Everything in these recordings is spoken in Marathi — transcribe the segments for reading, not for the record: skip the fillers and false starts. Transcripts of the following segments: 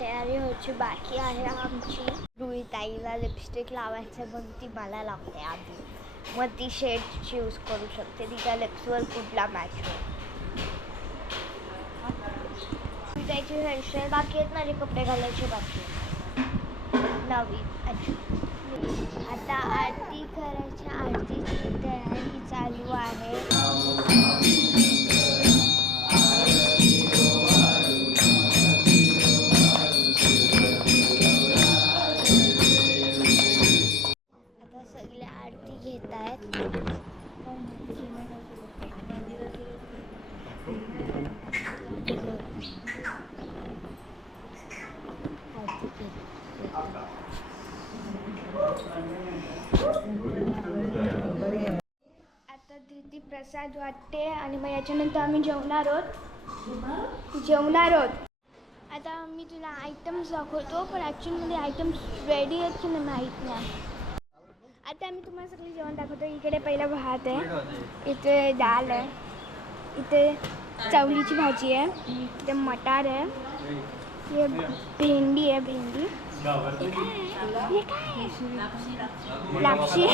तयारी व्हायची बाकी आहे आमची. रुई ताईला लिपस्टिक लावायचं, मग ती मला लावते आधी. मग ती शेड चूज करू शकते तिच्या लिप्सवर कुठला मॅच होईल. त्याची हेअरस्टाईल बाकी आहेत, माझे कपडे घालायचे बाकी नवीन. आता आरती करायच्या, आरतीची तयारी चालू आहे. आता सगळे आरती घेत आहेत. आता धृती प्रसाद वाटते आणि मग याच्यानंतर आम्ही जेवणार आहोत. आता मी तुला आयटम्स दाखवतो, पण ॲक्च्युअलीमध्ये आयटम्स रेडी आहेत की नाही माहीत नाही. आता आम्ही तुम्हाला सगळे जेवण दाखवतो. इकडे पहिलं भात आहे, इथे डाळ आहे, इथे चवळीची भाजी आहे, इथे मटार आहे, हे भेंडी आहे, लापशी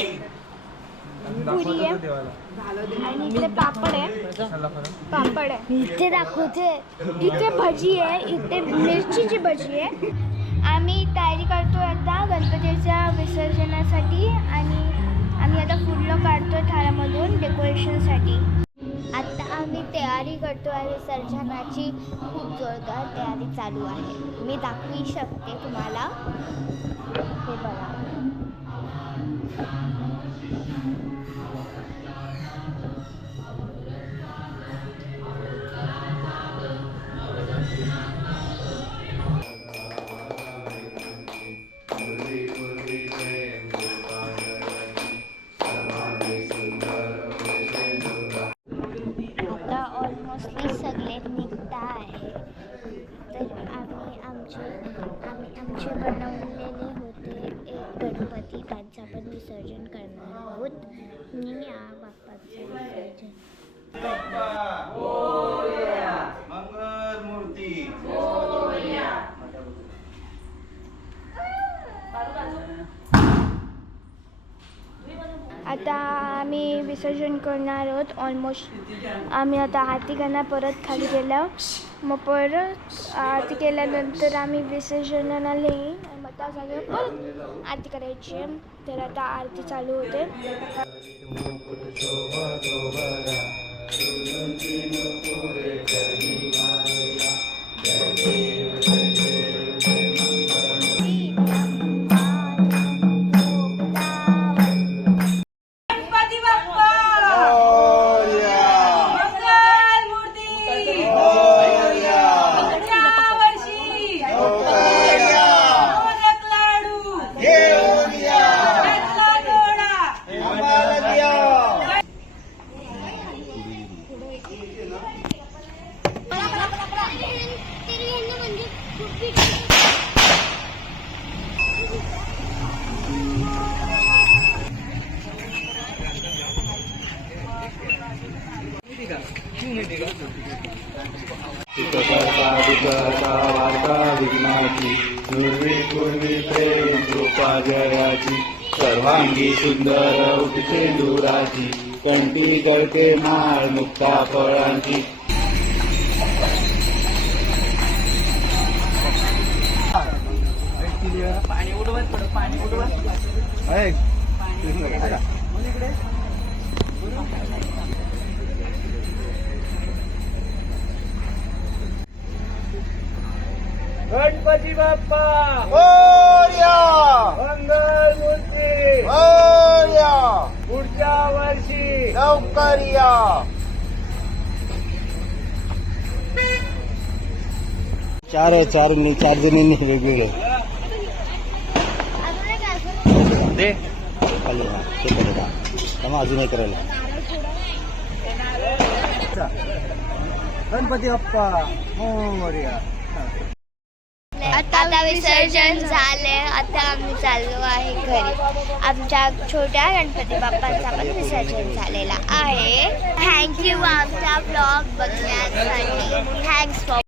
पुरी आहे आणि इकडे पापड आहे. इथे दाखवते, इथे भजी आहे, इथे मिरचीची भजी आहे. आम्ही तयारी करतो आता गणपतीच्या विसर्जनासाठी आणि आम्ही आता फुलं काढतो थाळ्यामधून डेकोरेशनसाठी. आता आम्ही तयारी करतो आहे विसर्जनाची. खूप जोरदार तयारी चालू आहे. मी दाखवू शकते तुम्हाला, हे बघा. ऑलमोस्टली सगळे निघता आहे. तर आम्ही आमचे बनवलेले होते एक गणपती, त्यांचं आपण विसर्जन करणार आहोत. मी या बाप्पाचं विसर्जन मंगलमूर्ती. आता आम्ही विसर्जन करणार आहोत. ऑलमोस्ट आम्ही आता आरती करणार, परत खाली गेलो, मग परत आरती केल्यानंतर आम्ही विसर्जनाला येईन. मग त्या जागेवर परत आरती करायची. तर आता आरती चालू होते. सर्वांगी सुंदर उपसेंदुराची, कंठी गळके माळ मुक्ता फळांची. पाणी उडवत गणपती बाप्पा मोरया, मंगलमूर्ती मोरया, पुढच्या वर्षी लवकर या. चार जणींनी वेगवेगळं दे खाली. अजून एक करायला. गणपती बाप्पा मोरया. आता विसर्जन झाले. आता आम्ही चाललो आहे घरी. आमच्या छोट्या गणपती बाप्पांचा पण विसर्जन झालेला आहे. थँक्यू आमचा ब्लॉग बघण्यासाठी. Thanks for